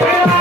Thank you.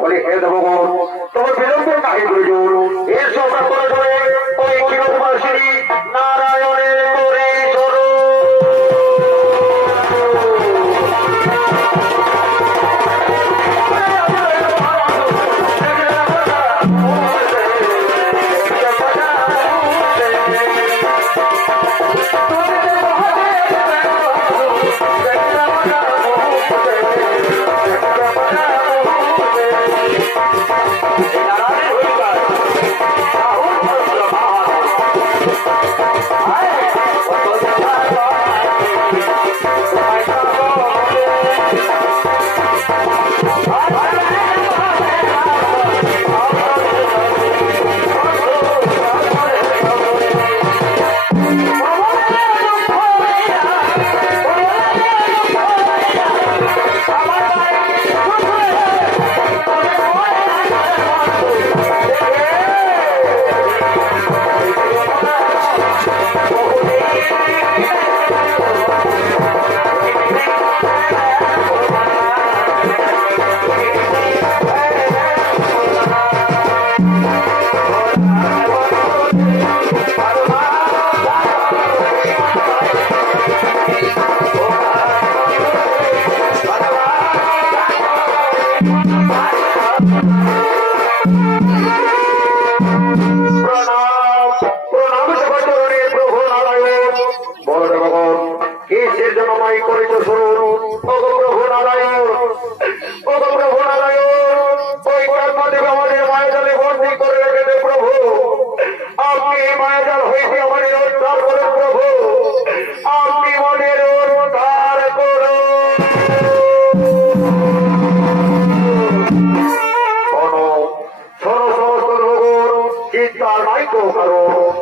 বলি হে দেবগণ, তোমার বিলম্ব কাহে প্রয়োজন? এর সভা করে ধরে ওই কিরণবাসিনী নারায়ণের করে চলো।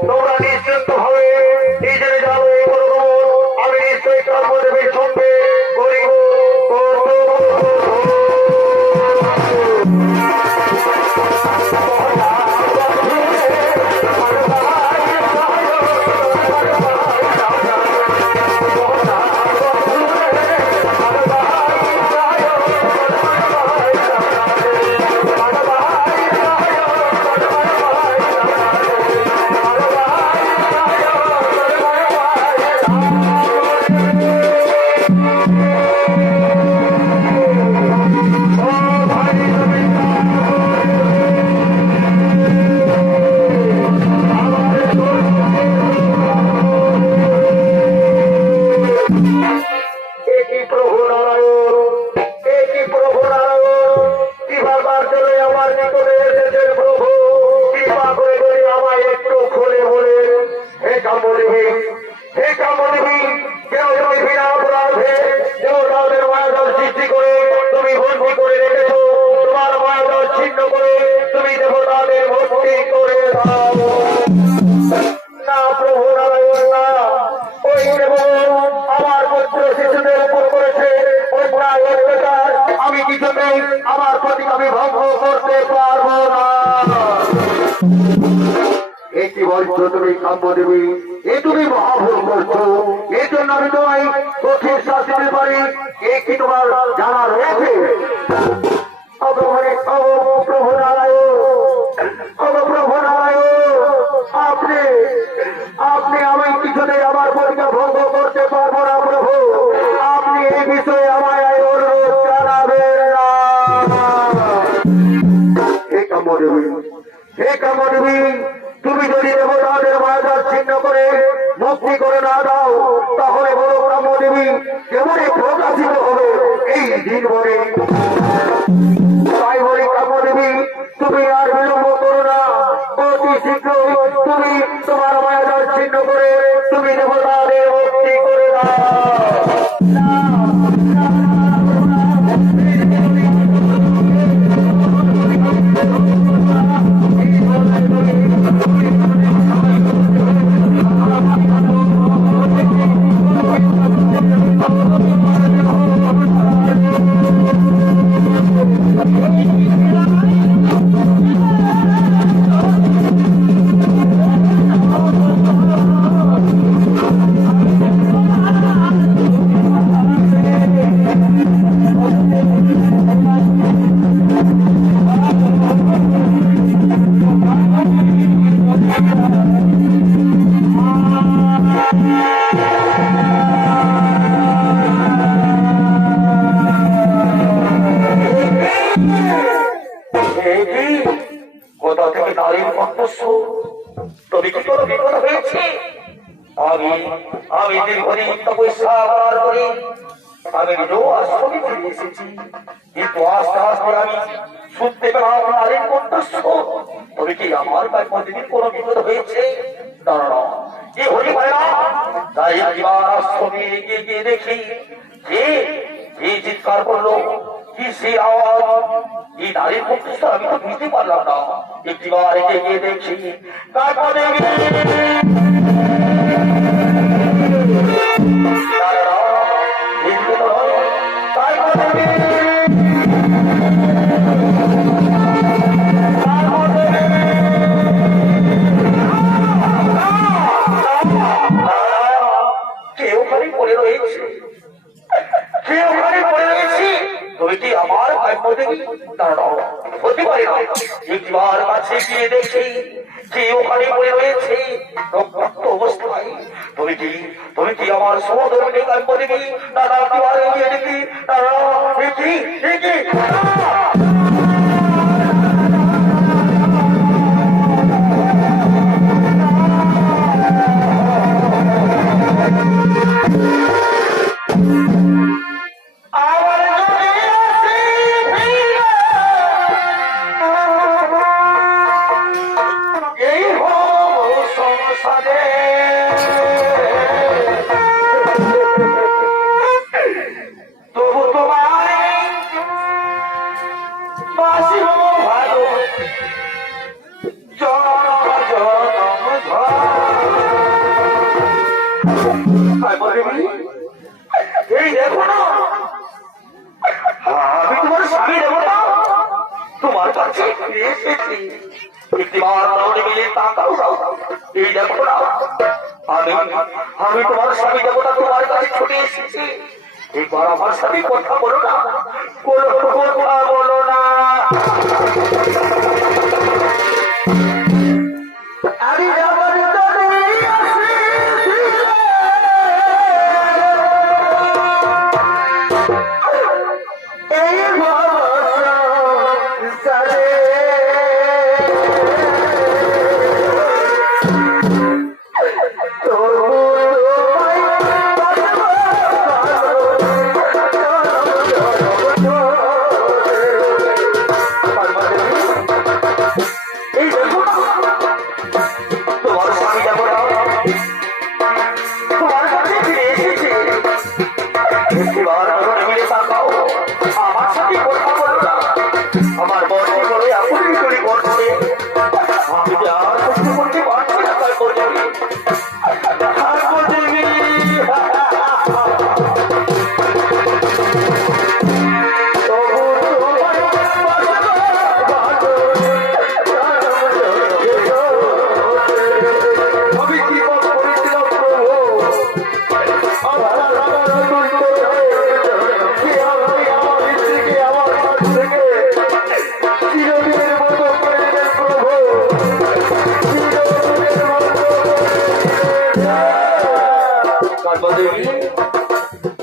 তোমরা নিশ্চিন্ত ভাবে নিজের যাবে, আমি নিশ্চয়ই কর্মদেবীর সঙ্গে করিব। আমার প্রতি আমি ভঙ্গ করতে পারবো না। একটি বলছো তুমি কাম্যদেবী, এ তুমি মহাভুল করছো, এই জন্য আমি তোমায় কঠিন শাস্তি দিতে পারি। এ কি তোমার জানা রয়েছে? প্রভু নারায়ণ, প্রভু নারায়ণ, আপনি আমি কিছুতেই আমার প্রতিজ্ঞা ভঙ্গ করতে পারবো না প্রভু। আপনি এই বিষয়ে আমায় অনুরোধ জানাবেন না। হে কাম্যদেবী, হে কাম্যদেবী, তুমি যদি দেবতাদের মায়াজাল ছিন্ন করে মুক্তি করে না দাও, তাহলে বড় কাম্যদেবী কেমনই প্রকাশিত হবে এই দিন ভরে। তাই বলি কাম্যদেবী, তুমি আর বিলম্ব করো না, অতি শীঘ্রই তুমি তোমার মায়াজাল ছিন্ন করে তুমি দেবতাদের মুক্তি করে দাও। বিপদ হয়েছে। আমি আমি দীর্ঘদিন তপস্যা করার পরে আমি নিজেও আশ্রমে ফিরে এসেছি, কিন্তু আস্তে আস্তে আমি শুনতে পেলাম নারীর কণ্ঠস্বর। তবে কি আমার পায়ে প্রতিদিন কোনো বিপদ হয়েছে? না না, কি হতে পারে না। তাই একবার আশ্রমে এগিয়ে গিয়ে দেখি যে যে চিৎকার করলো, কি সে আওয়াজ, এই নারীর কণ্ঠস্বর আমি তো বুঝতে পারলাম না। একবার এগিয়ে গিয়ে দেখি কাকা দেবী। একবার কাছে গিয়ে দেখি যে ওখানে পড়ে রয়েছে রক্তাক্ত অবস্থায়। তুমি কি আমার সহধর্মী কাম্য দেবী? দাদা একবার এগিয়ে দেখি, দাদা দেখি দেখি। এই দেখো না, আমি তোমার স্বামী দেবতা তোমার কাছে ফিরে এসেছি। একটিবার দৌড়ে মিলে তাকাও দাও, এই দেখো না, আমি তোমার স্বামী দেবতা তোমার কাছে ছুটে এসেছি। একবার আমার সাথে কথা বলো না, কোনো কথা বলো না।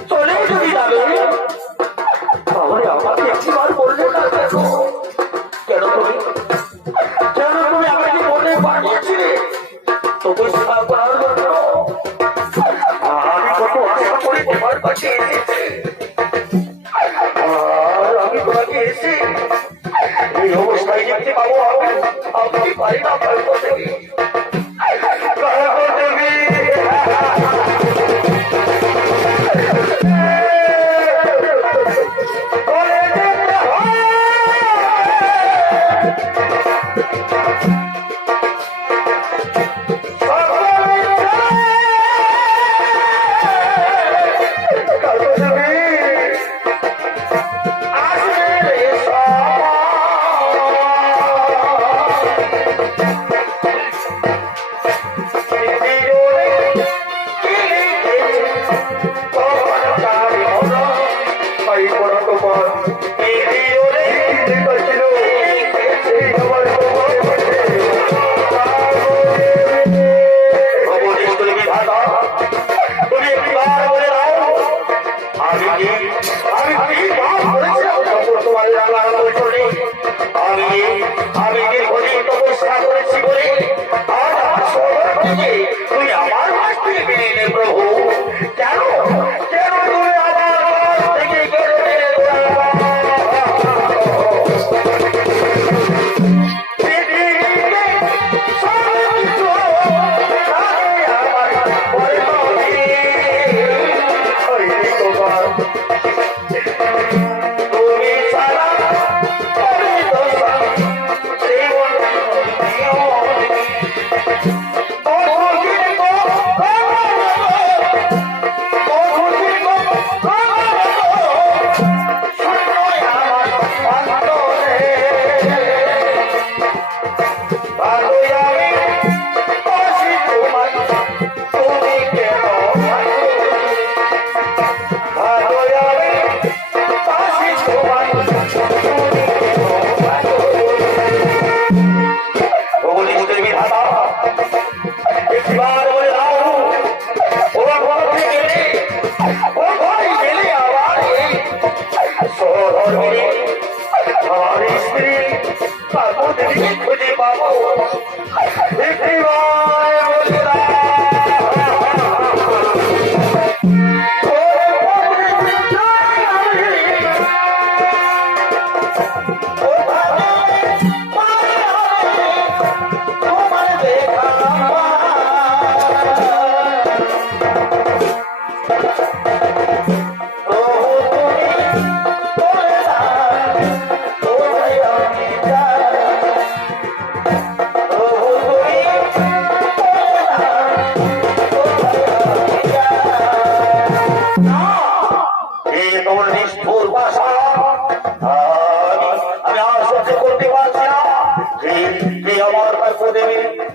চলে যদি যাবে তাহলে আমাকে একবার বললে না কেন? তুমি আমাকে বলে পাঠিয়েছিলে তপস্যা করার জন্য। আমি কত আশা করে তোমার কাছে এসেছি, আর আমি তোমাকে এসে এই অবস্থায় দেখতে পাবো। আমি পারি না আমি দীর্ঘদিন তপস্যা করেছি বলে আজ আমার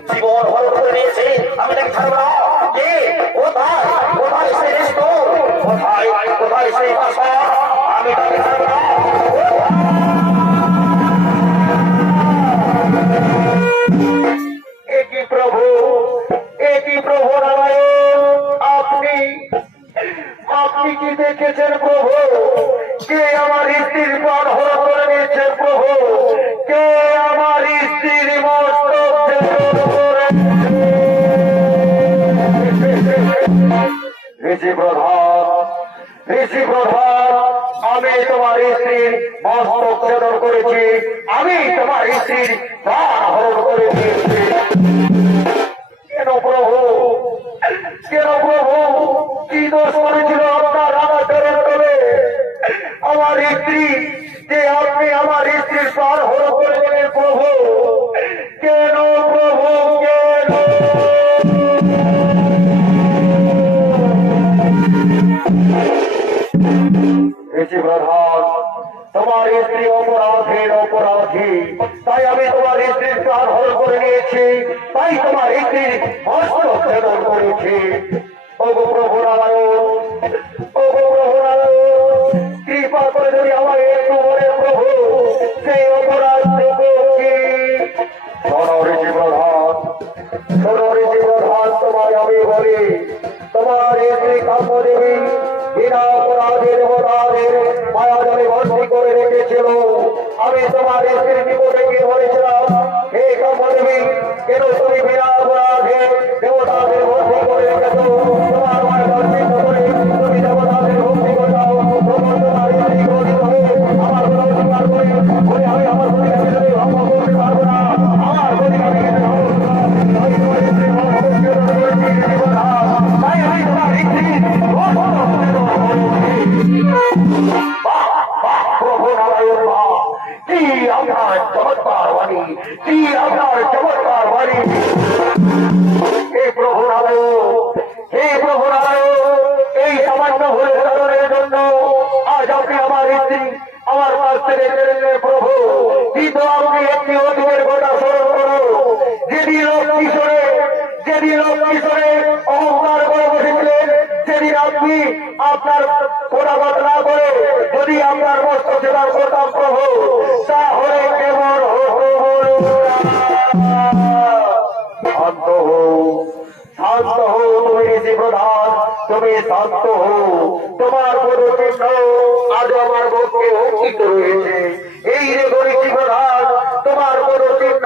জীবন হরণ করে নিয়েছে, আমি তাকে ছাড়ব না। কোথায় কোথায় সেই কোথায় কোথায় সেই ভাষা, আমি তাকে ছাড়ব না। একই প্রভু, একই প্রভু নারায়ণ, আপনি আপনি কি দেখেছেন প্রভু? কে আমার স্ত্রীর প্রাণ হরণ করে নিয়েছে প্রভু? কে আমার স্ত্রীর মস্তক ঋষি প্রধান, ঋষি প্রধান, আমি তোমার স্ত্রীর মস্তক ছেদন করেছি, আমি তোমার স্ত্রীর প্রাণ হরণ করেছি। কেন প্রভু, কেন প্রভু? কি দোষ করেছিল আপনার রাগাচরণ করে আমার স্ত্রী, যে আপনি আমার স্ত্রীর প্রাণ হরণ করে দিলেন প্রভু? কেন প্রভু, কেন? ঋষি প্রধান, তোমার স্ত্রী অপরাধীর অপরাধী, তাই আমি তোমার স্ত্রীর প্রাণ হরণ করে নিয়েছি, তাই তোমার স্ত্রীর মস্তক ছেদন করেছি। ওগো প্রভু নারায়ণ, ওগো প্রভু নারায়ণ, কৃপা করে যদি আমার একটু বলে প্রভু, সেই অপরাধ কি? শোনো ঋষি প্রধান, শোনো ঋষি প্রধান, তোমায় আমি বলি, তোমার স্ত্রী কাম্যদেবী বিনা অপরাধে দেবতাদের মায়াজালে ভর্তি করে রেখেছিল। আমি তোমার স্ত্রীর বিপদে গিয়ে বলেছিলাম, হে কাম্যদেবী, কেন তুমি বিনা অপরাধে দেবতাদের ভর্তি করে রেখেছ? তোমার মায়াজাল চিহ্ন করে তুমি দেবতাদের ভর্তি করে দাও, তখন তোমার স্ত্রী ক্রোধিত হয়ে আমার কথা অস্বীকার করে বলে, আমি আমার প্রতিকারকে যদি ভঙ্গ করতে পারবো না, আমার প্রতিকারকে যদি ভঙ্গ করতে পারবো না, তাই তোমার স্ত্রী তাই আমি তোমার স্ত্রী প্রভু নারায়ণ, কি আপনার চমৎকার বাণী, কি আপনার চমৎকার বাণী। হে প্রভু নারায়ণ, হে প্রভু নারায়ণ, এই সামান্য ভুলের কারণের জন্য আজ আপনি আমার স্ত্রী আমার কাছ থেকে কেড়ে নিলেন প্রভু। কিন্তু আপনি একটি অতীতের কথা স্মরণ করুন, যেদিন লোক কিশোরে অহংকার করে বসেছিলেন, সেদিন আপনি আপনার কোনাগত না করে যদি আপনার মস্ত সেবা করতাম প্রভু, তাহলে কেমন হতো? শান্ত হো, শান্ত হো, তুমি ঋষি প্রধান, তুমি শান্ত হো। তোমার পদচিহ্ন আজ আমার পক্ষে অঙ্কিত রয়েছে। এই রেখো ঋষি প্রধান, তোমার পদচিহ্ন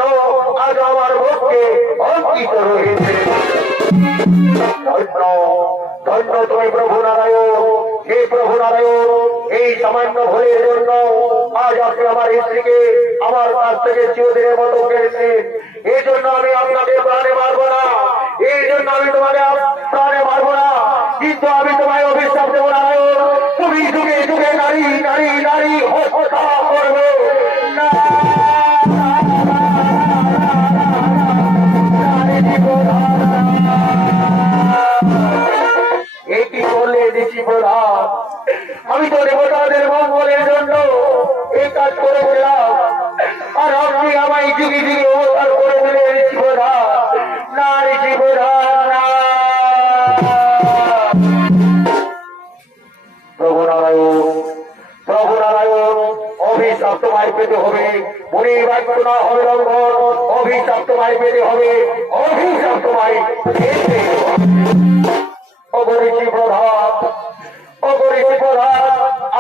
আজ আমার পক্ষে অঙ্কিত রয়েছে। ধন্য ধন্য তুমি প্রভু নারায়ণ, হে প্রভু নারায়ণ, এই সামান্য ভুলের জন্য আজ আপনি আমার স্ত্রীকে আমার কাছ থেকে চিরদিনের মতো কেড়েছেন। এই জন্য আমি আপনাকে প্রাণে মারবো না, এই জন্য আমি তোমাকে প্রাণে মারবো না, কিন্তু আমি তোমায় অভিশাপ দেবো নারায়ণ, তুমি যুগে যুগে নারী নারী নারী হত্যা করবে না। এটি বললে ঋষি প্রধান, আমি তো দেবতাদের বিশ্বাস করেছিলাম আর আপনি আমায় যুগে যুগে অবতার করে দিলেন শিবধা না রে শিবধা না। প্রভু নারায়ণ প্রভু নারায়ণ অভিশাপ তোমায় পেতে হবে মুনির বাক্য না হবে লঙ্ঘন অভিশাপ তোমায় পেতে হবে অভিশাপ তোমায় পেতে হবে। অগরিষি প্রধান অগরিষি প্রধান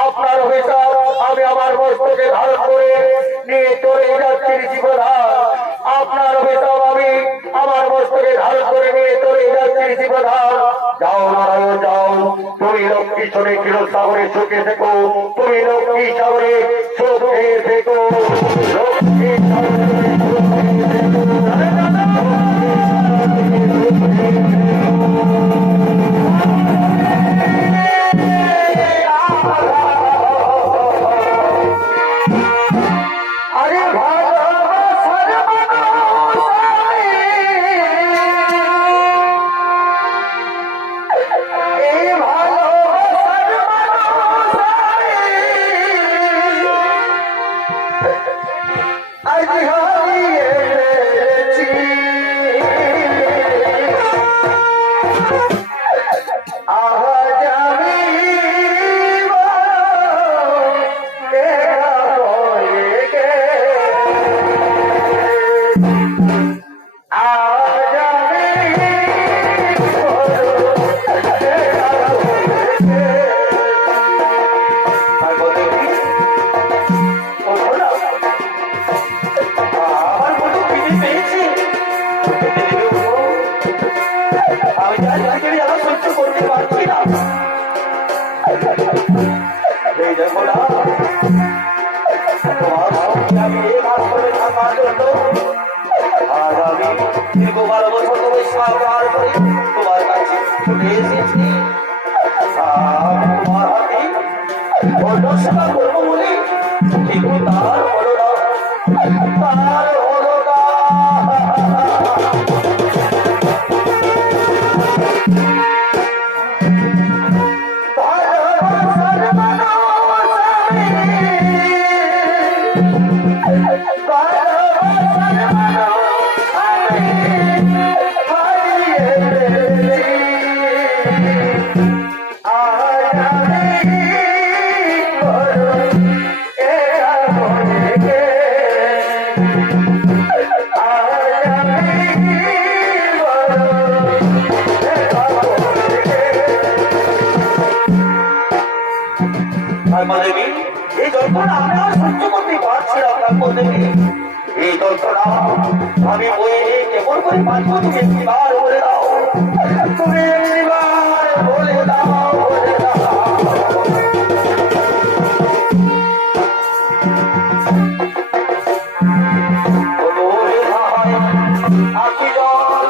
আপনার অভিশাপ আমি আমার মস্তকে ধারণ করে নিয়ে চলে যাচ্ছি ঋষি প্রধান আপনার অভিশাপ আমি আমার মস্তকে ধারণ করে নিয়ে চলে যাচ্ছি ঋষি প্রধান। যাও নারায়ণ যাও তুমি লক্ষ্মী শোনে ক্ষীরসাগরে সুখে থেকো তুমি লক্ষ্মী সাগরে সুখে থেকো লক্ষ্মী সাগরে আমি বইয়ে কেমন করে বাঁচবো তুমি একটিবার বলে দাও তুমি একটিবার বলে দাও বলে দাও। আখি জল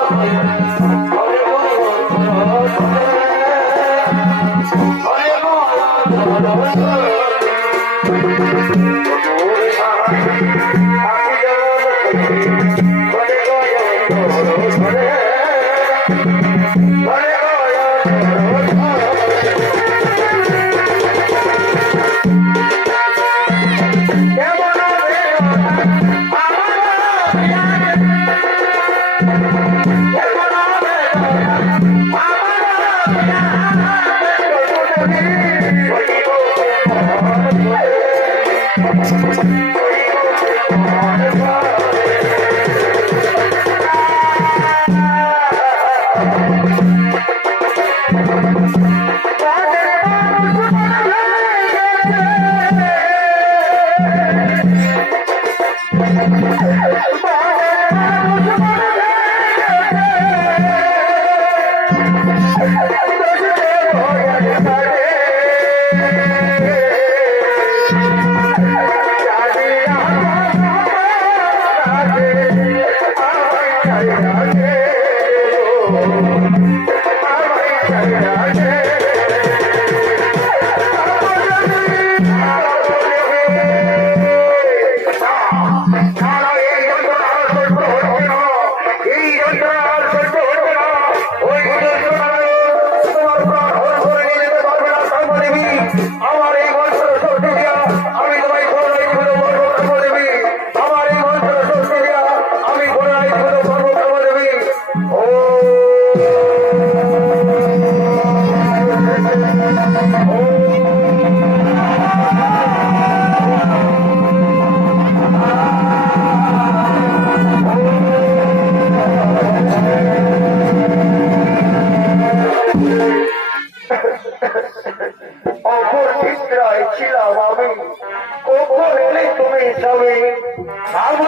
কখন এলে তুমি যাবে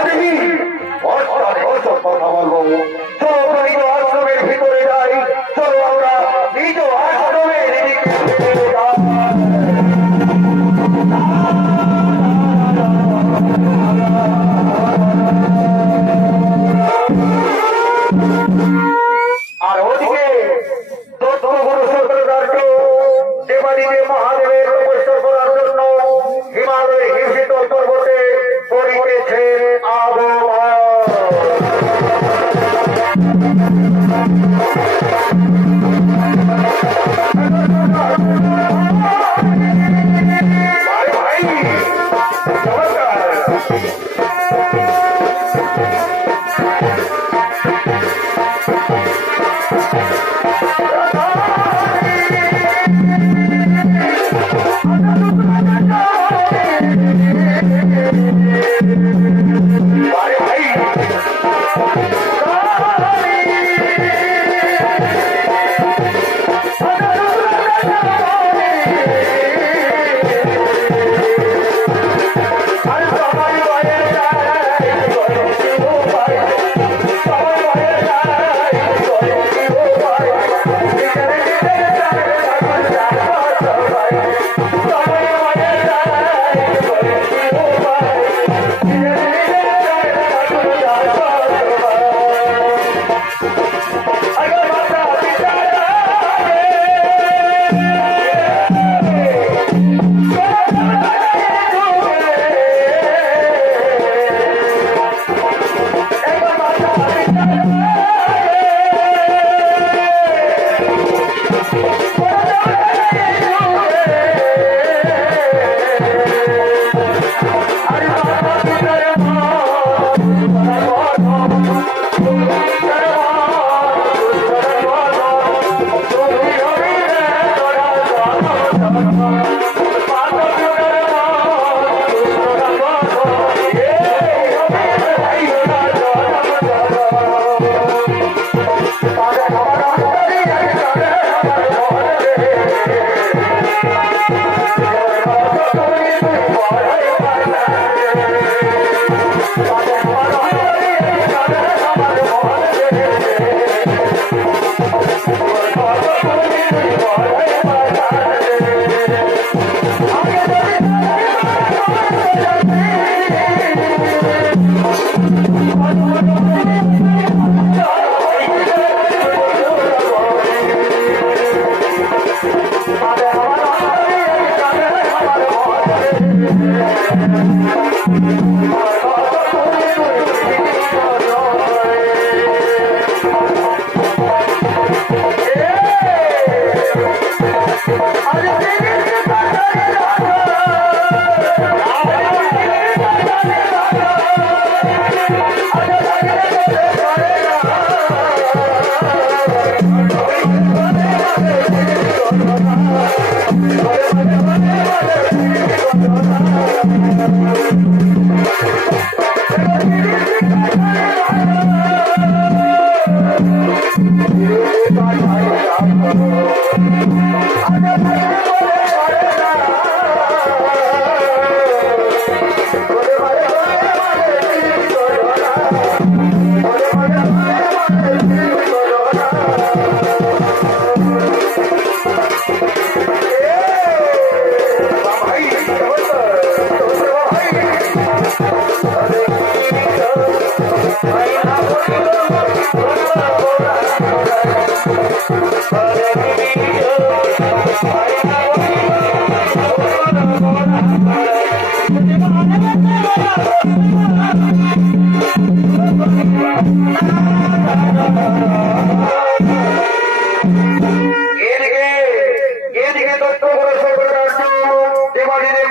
দেবী কথা বলবো। চলো নিজ আশ্রমের ভিতরে যাই, চলো আমরা নিজ আশ্রমের দিকে যাই। আর ওদিকে দেবাদিদেব মহাদেবের তপস্যা করার জন্য হিমালয়ের হিমশীতল পর্বতে করিতেছে আগমন। ভাই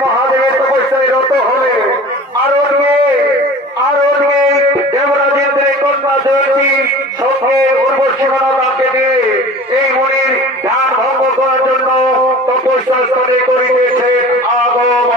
মহাদেবের তপস্যায় রত হবে। আরো দেবরাজেন্দ্রের কন্যা জয়ন্তী সঙ্গে উর্বশিবনাকে নিয়ে এই মুনির ধ্যান ভঙ্গ করার জন্য তপস্যা স্থলে করিতেছে আগমন।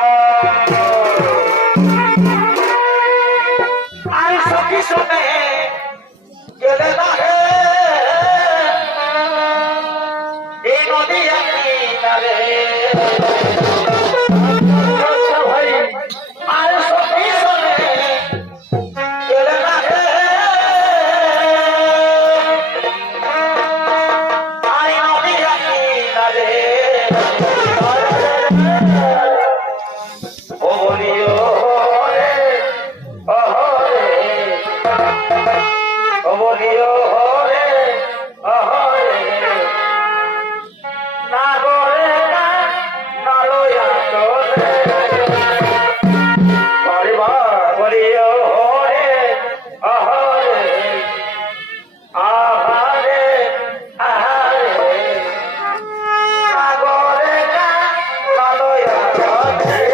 বলিও হরে হরে নাগরে নালয়া চলে পরিবার বলিও হরে হরে আহারে আহারে নাগরে নালয়া চলে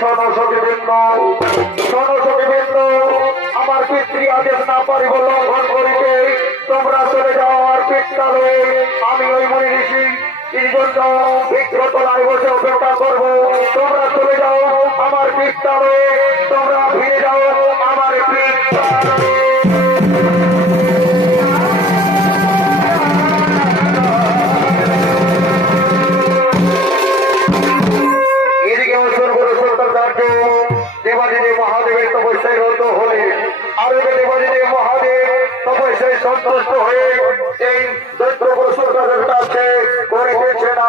সনসখীবৃন্দ, সনসখীবৃন্দ, আমার পিতৃ আদেশ না পারিব লঙ্ঘন করিতে তোমরা চলে যাও আর পিতৃকালে আমি ওই মুনি ঋষি এই জন্য বৃক্ষতলায় বসে অপেক্ষা করবো। তোমরা চলে যাও আমার পিতৃকালে, তোমরা ফিরে যাও আমার পিতৃকালে। দেবাদিদেব মহাদেবের তপস্যায় রত হয়ে আরো দেবাদিদেব মহাদেব তপস্যায় সন্তুষ্ট হয়ে এই দৈত্য পুরুষের কাছে করিতেছে না।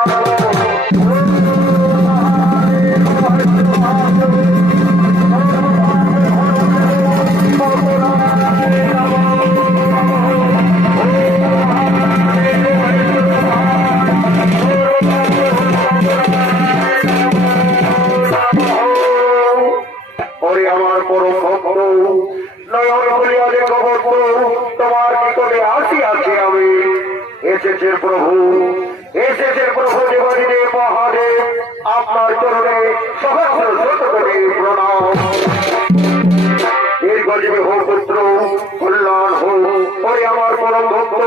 আমার পরম ভক্ত নয়ন বলিয়া দেখো ভক্ত, তোমার নিকটে আসিয়াছি আমি। এসেছেন প্রভু, এসেছেন প্রভু দেবাদিদেব মহাদেব, আপনার চরণে সহস্র শত কোটি প্রণাম। দীর্ঘজীবী হোক পুত্র, কল্যাণ হোক। ওরে আমার পরম ভক্ত,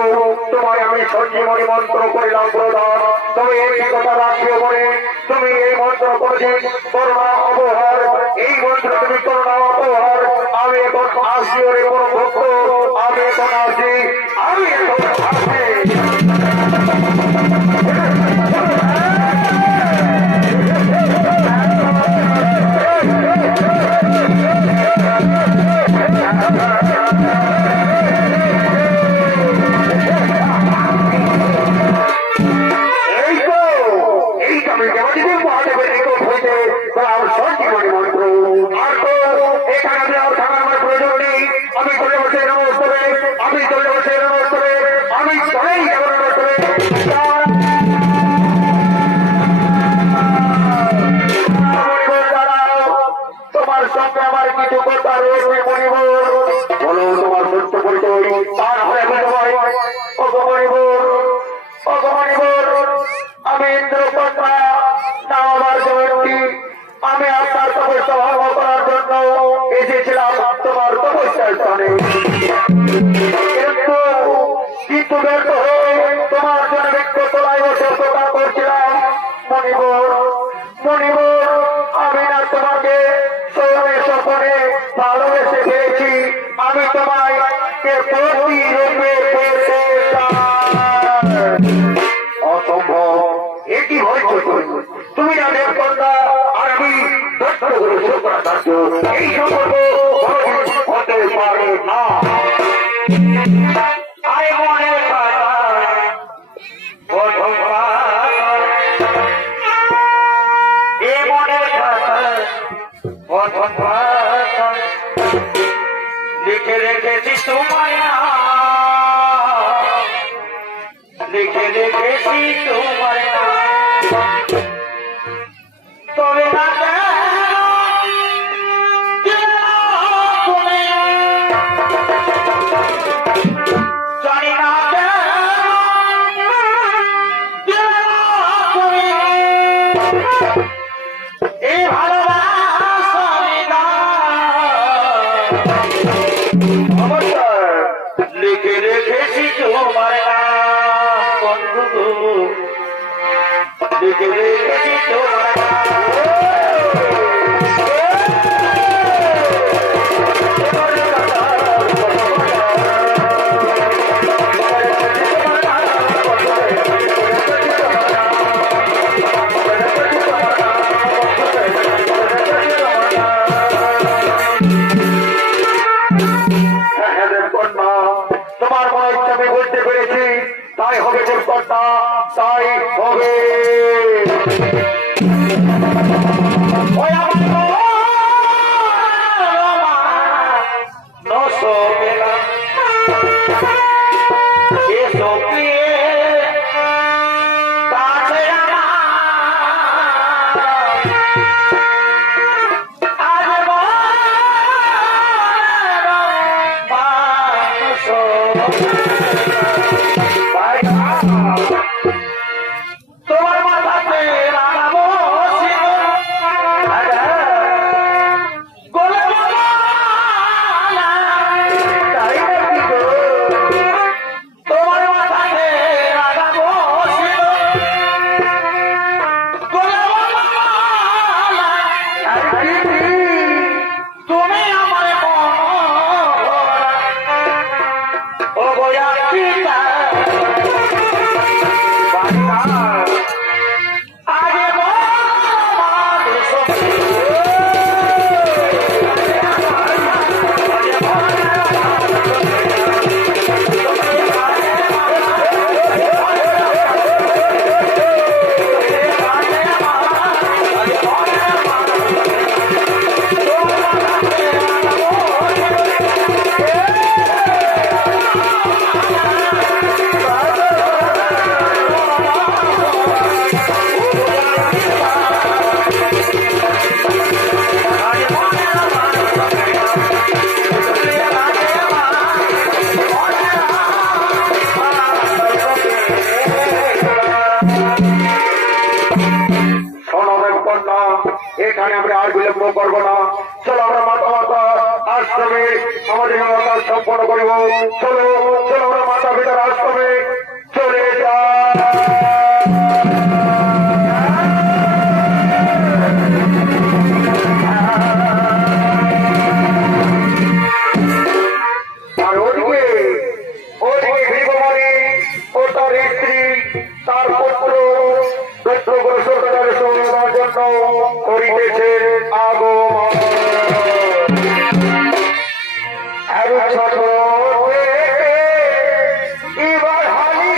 তোমায় আমি সঞ্জীবনী মন্ত্র করিলাম প্রদান, তবে এই কথা রাখিও বলে তুমি এই মন্ত্র কোনদিন করোনা অপহার, এই মন্ত্র তুমি করোনা অপহার। আমি এখন আসি ওরে পরম ভক্ত, আমি এখন আসি, আমি এখন আসি। আমি ইন্দ্রকন্যা, নাম আমার জয়ন্তী। আমি আপনার তপস্যা ভঙ্গ করার জন্য এসেছিলাম তোমার তপস্যার স্থানে, কিন্তু ব্যর্থ হয়ে তোমার জন্য বৃক্ষ তোলায় বসে অপেক্ষা করছিলাম। মণিবর, মণিবর, আমি না তোমাকে স্বয়নের স্বপনে ভালোবেসে পেয়েছি। আমি তোমায় প্রতিরূপে পেতে অসম্ভব। একই হয়তো তুমি না দেবকন্যা আর আমি এই সম্পর্ক হতে পারে না। লিখে রেখেছি তোমায়, লিখে রেখেছি তোমায়, তবে না জানি না এই ভালোবাসা লিখে রেখেছি তোমার বন্ধু, লিখে রেখেছি তোমার। তোমার মনে ইচ্ছা আমি বলতে পেরেছি, তাই হবে দুর্ঘটনা, তাই হবে। তোমার মাথাতে এখানে আমরা আর বিলম্ব করবো না। চলো আমরা মাতা মাতা আশ্রমে আমাদের মাতা সম্পন্ন করিব। চলো চলো আমরা মাতা পিতার আশ্রমে চলে যা। আর ওদিকে ভীমমালী ও তার স্ত্রী তার পুত্র সরকারের সমাধানের জন্য করিতেছে আগমন। এবার হানি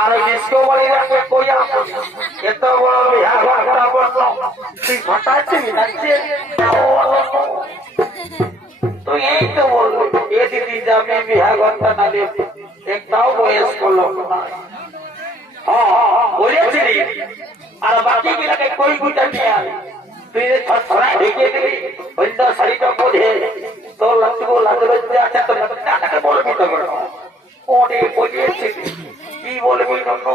আর ডিসকো বলিরাকে কইয়া এত বড় বিহার ঘরটা বলতো তুই ফাটাচ্ছিস নাচছে তুই এই তো বলবো এ দিদি যাবি বিহার ঘরটা না দেখে একটাও বয়স্ক লোক না বলেছিলি আর বাকি গুলাকে কই গুটা নিয়ে তুই ছড়া ঢেকে দিলি অন্য শাড়িটা বোঝে তোর লাগলো আচ্ছা তোর টাকাটা বলবি তো ওনে বুঝিয়েছিলি কি বলবি জন্য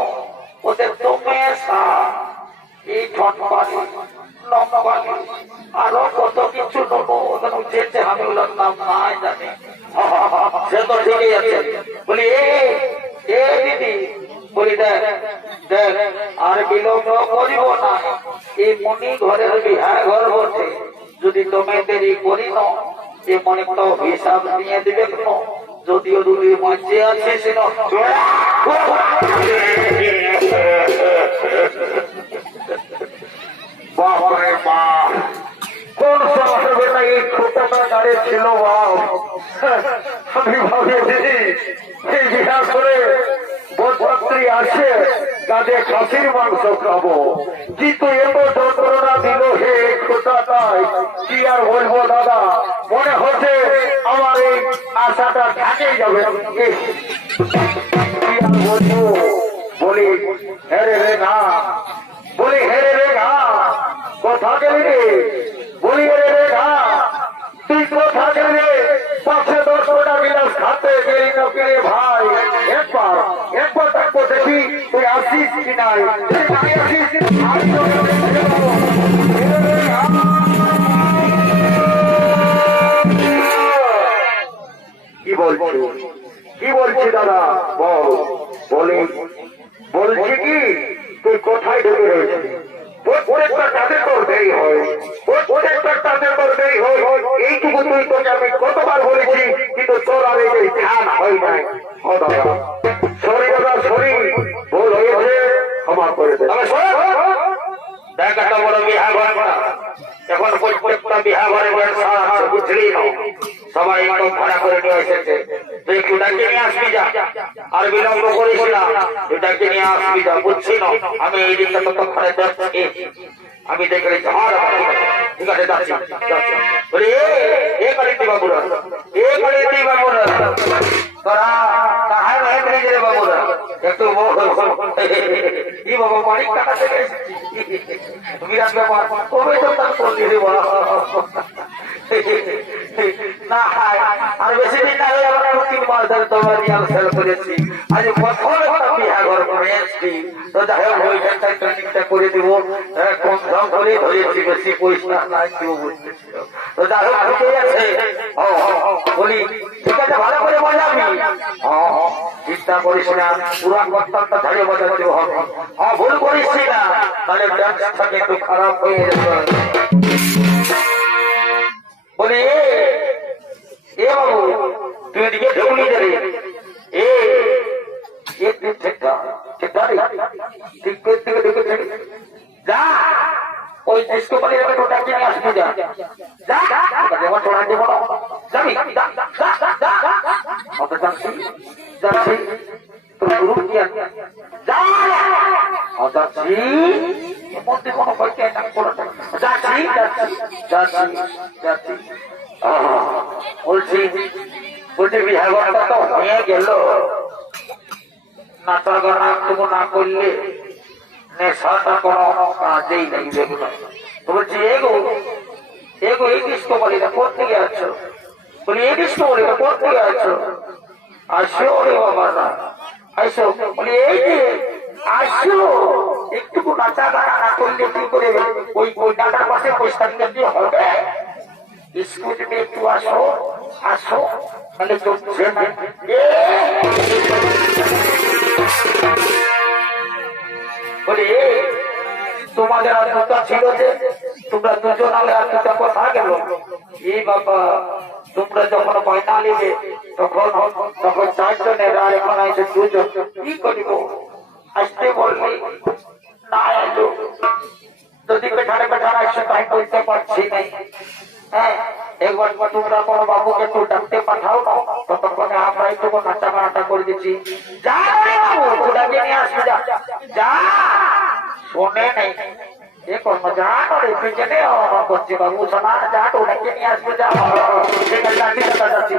ওদের তোমেশা এই ঠটপানি লম্বানি আরো কত কিছু নেবো ওদের উঠেছে আমি ওগুলোর নাম নাই জানি সে তো ঠিকই আছে বলি এ দিদি বলি দেখ দেখ আর বিলম্ব করিব না এই মনি ঘরের বিহা ঘর বসে যদি তোমে দেরি করি না এ মনে তো হিসাব নিয়ে দিবে কেন যদিও দুটি মঞ্চে আছে সেন বাপরে বাপ কোন সময় না এই ছোটটা দাঁড়িয়ে ছিল বাপ আমি ভাবিয়েছি এই বিহা করে বরযাত্রী আছে তাদের খাসির মাংস খাবো কিন্তু এত যন্ত্রণা দিল হে ছোটাটাই কি আর বলবো দাদা মনে হচ্ছে আমার এই আশাটা থাকেই যাবে কি আর বলবো বলি হেরে রে ঘা, বলি হেরে রে ঘা, কোথা গেলি রে, বলি হেরে রে ঘা, তুই কোথা গেলি রে, 500-10 গিলাস খাতে গেলি নাকি রে ভাই, একবার দেখবো দেখি তুই আসিস কি নাই, তুই আসিস কি নাই, কি বলছি দাদা বল, বলছি কি তুই কোথায় ঢুকে রয়েছিস, প্রত্যেকটা কাজের তোর দেরি হয়, প্রত্যেকটা কাজের তোর দেরি হয়, এইটুকু তুই তোকে আমি কতবার বলেছি কিন্তু তোর আর এই ধ্যান হয় নাই। দাদা সরি, দাদা সরি, ভুল হয়েছে, ক্ষমা করে দে। দেখ একটা বড় বিহা ঘর, এখন প্রত্যেকটা বিহা ঘরে বুঝলি না, সবাই একদম ভাড়া করে নিয়ে এসেছে, তুই একটু ডাকে নিয়ে আসবি যা, আর বিলম্ব করিস না, তুই ডাকে নিয়ে আসবি যা, বুঝছি না আমি এই দিকটা ততক্ষণে দেখছি, আমি দেখে ঠিক আছে যাচ্ছি বলি এ কালিতি বাবুরা, এ কালিতি বাবুরা তোরা কাহায় রহে রে বাবুরা, একটু কি বাবু অনেক টাকা থেকে বিরাট ব্যাপার, কবে তো তার করলি রে বাবা না আর বেশি দিন না হয়ে আমরা 3 মাস ধরে তোমার রিয়াল সেল করেছি, আজ প্রথম একটা বিহা ঘর করে এসছি, তো যাই হোক ওইখানটা ট্রেনিংটা করে দিব, কম দাম করে ধরেছি, বেশি পয়সা নাই কেউ বুঝতেছি, তো যাই হোক ঠিক আছে বলি ঠিক আছে, ভালো করে বাজাবি, চিন্তা করিস না, পুরা কর্তারটা ঝাড়িয়ে বাজাতে হবে, ভুল করিস না, তাহলে ডান্সটা কিন্তু খারাপ হয়ে যাবে। বলি এ বাবু তুই এদিকে ঢুকলি রে, যা ওই ডিস্কো পানি ওটা কিনে আসবি, যা যেমন তোরা দেব যাবি যাচ্ছি তোর গ্রুপ কি আছে, যা যাচ্ছি মধ্যে কোনো যাচ্ছি বলছি বিহার ঘরটা তো হয়ে গেল, নাচার ঘর নাচটুকু না করলে নেশাটা কোনো কাজেই নেই বেগুলো, তো বলছি এগো এই ডিস্কো বলিটা কোথেকে আছো, বলি এই ডিস্কো বলিটা কোথেকে আছো, আসো রে বাবা আসো, বলি এই যে আসো, একটুকু নাচা গানা না করলে কি করে ওই ডাটার পাশে পয়সা দিয়ে হবে, স্কুল থেকে একটু আসো তাহলে চলছে না, বলি তোমাদের আর দুটা ছিল যে তোমরা দুজন আলে আর দুটা কথা গেল, এই বাবা তোমরা যখন পয়সা নিবে তখন 4 জনের, আর এখন আছে 2 জন, কি করিব, আসতে বললি না এলো, যদি পেছানে আসছে তাই বলতে পারছি নাই, হ্যাঁ একবার তোমরা কোনো বাবুকে একটু ডাকতে পাঠাও না, ততক্ষণে আমরা একটু নাচা বানাটা করে দিচ্ছি, যা বাবু ডাকে নিয়ে আসবি, যা শোনে নেই এ কর্ম, যা করে পেছনে করছি বাবু শোনা, যা তো ডাকে নিয়ে আসবে, যা যাচ্ছি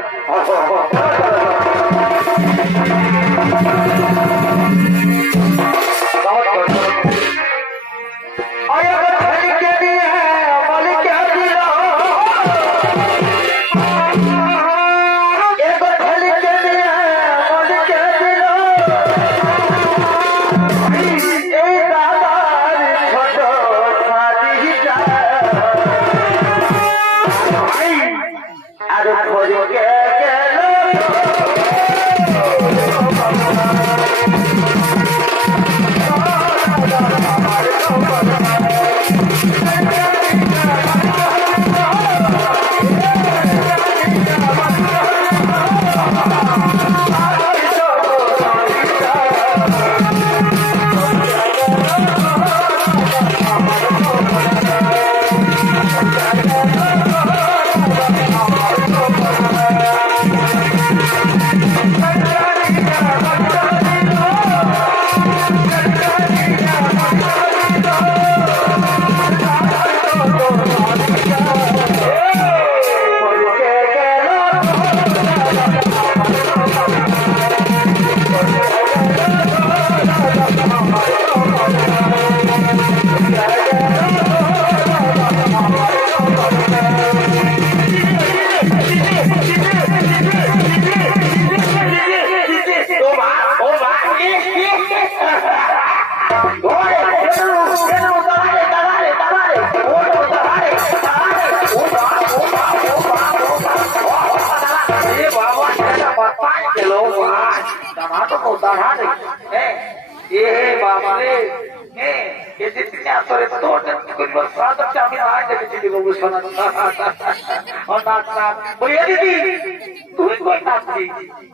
তুমি কই নাচছি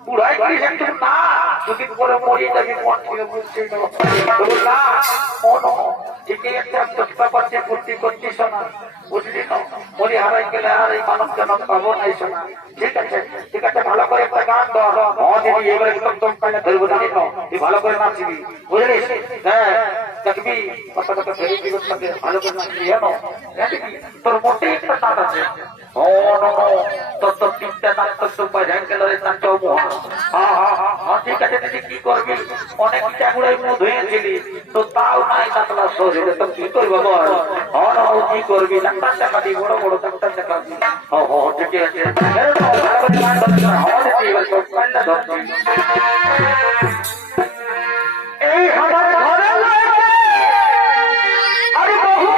পুরাই কিন্তু না যদি করে মরিয়ে যাবি মন থেকে বুঝছি না ঠিক একটা চেষ্টা করছে ফুর্তি করছি শোনা বুঝলি না মরি হারাই গেলে আর এই মানব জনক পাবো নাই শোনা ঠিক আছে ভালো করে একটা গান দাও দিদি এবারে একদম তোর পাইলে ধরবো জানি না তুই ভালো করে নাচবি বুঝলিস হ্যাঁ দেখবি কথা কথা ফেরি দিবস সাথে ভালো করে নাচবি তোর মোটে একটা নাচ আছে তোর তো তিনটা নাচ তোর পাই ধ্যান গেল নাচ ঠিক আছে দিদি কি করবি অনেক চাগুড়াই মুখ ধুয়েছিলি তো তাও নাই নাচলা সহজ হলে তো কি করবো বল কি করবি ডাক্তার টাকা দিই বড় বড় ডাক্তার টাকা দিই ঠিক আছে এই আমার ঘরে আরে বহু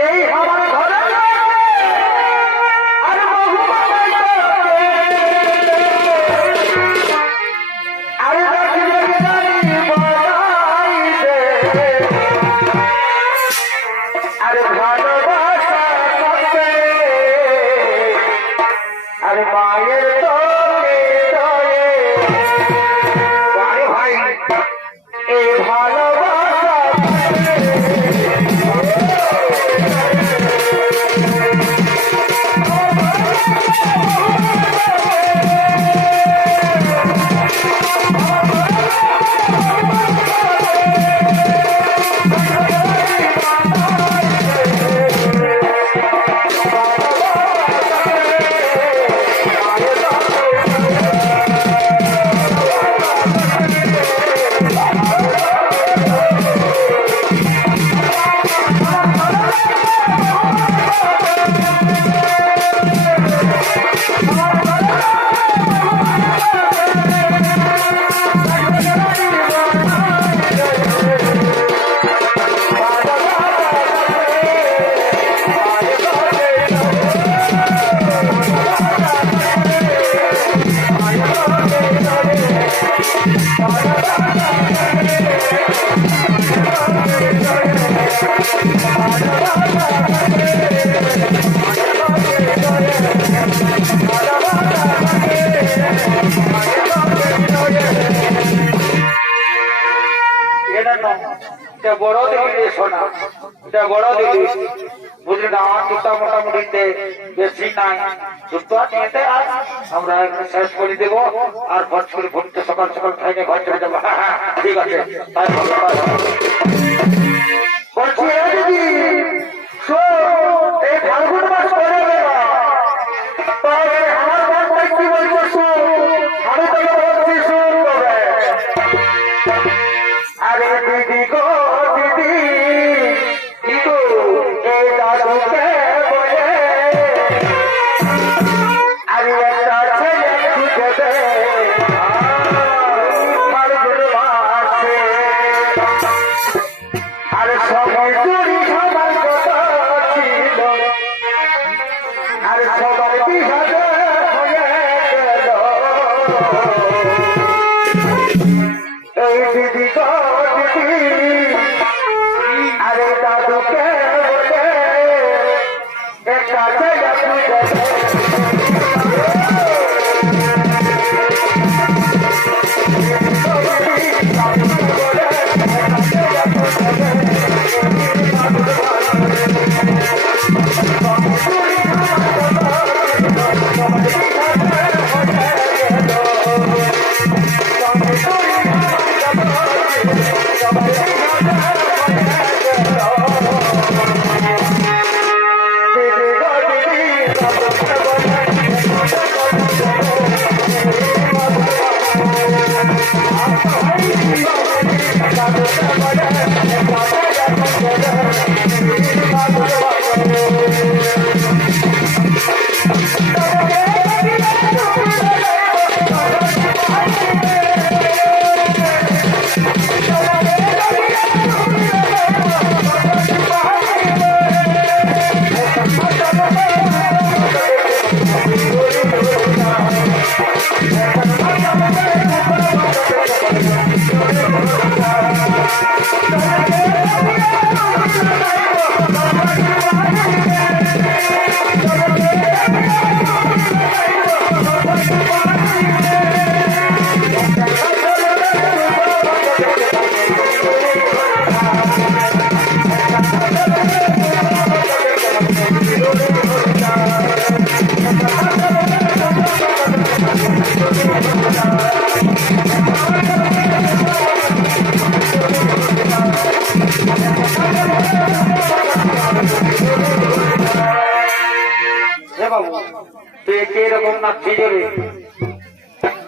এই আমার ঘরে আরে বহু আরে আরে ভালোবাসা আরে মায়ের ভাই এই ভালোবাসা বড় দিদি শোনা এটা বড় দিদি বুঝলি না আমার জুতা মোটামুটিতে বেশি নাই জুতা নিতে আজ আমরা শেষ করে দেবো আর ভোজ করে ভোটতে সকাল সকাল খাইলে ঘর চলে যাবো ঠিক আছে তাই বলছি দিদি এই ফাল্গুন মাস পরে গেল আমার মন কি বলছো আমি তোকে বলছি শুন তবে আরে দিদি গো দিদি এই দাদুকে বলে আরে একটা ছেলে খুঁজে দে ফাল্গুন মাসে আরে সময় চুরি সবার কথা ছিল আরে সবার বিহারে হয়ে গেল এই দিদি গো দিদি আরে দাদুকে বলে একটা ছেলে খুঁজে দে Somebody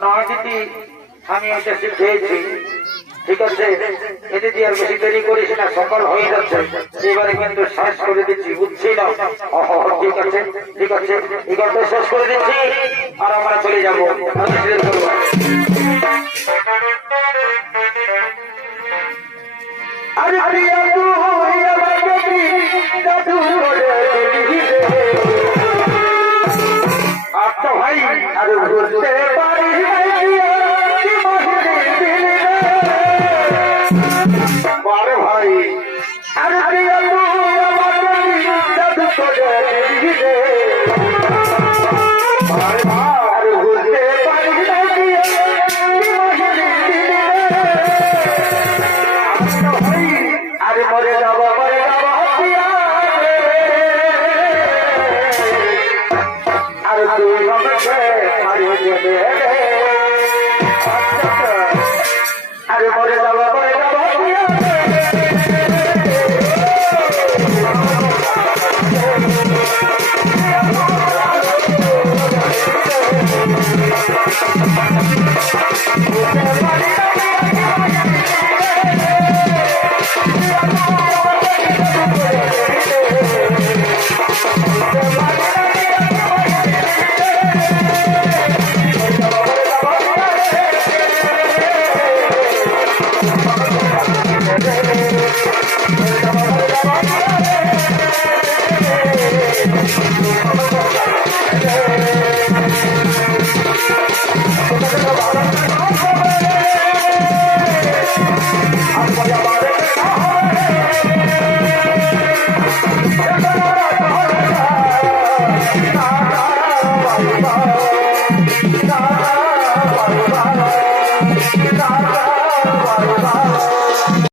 না দিদি আমি ওইটা শিখেছি। ঠিক আছে, এতে দিয়ে আর বেশি দেরি করিস না, সকাল হয়ে যাচ্ছে। এবারে কিন্তু শেষ করে দিচ্ছি, বুঝছি না? ঠিক আছে ঠিক আছে, এই গল্প শেষ করে দিচ্ছি আর আমরা চলে যাবো। আরে প্রিয়া তুই আমাকে কি জাদু করে দিলি রে? আচ্ছা ভাই, আরে বুঝতে পারি নাই প্রিয়া কি মহিনে দিলি রে? আরে ভাই, আরে প্রিয়া তুই আমাকে কি জাদু করে দিলি রে? আরে ভাই, আরে বুঝতে পারি নাই প্রিয়া কি মহিনে দিলি রে? আরে মরে যাবো প্রিয়া রে। আরে তুই আমাকে মারিয়ে দে রে। আরে মরে যাবো প্রিয়া রে।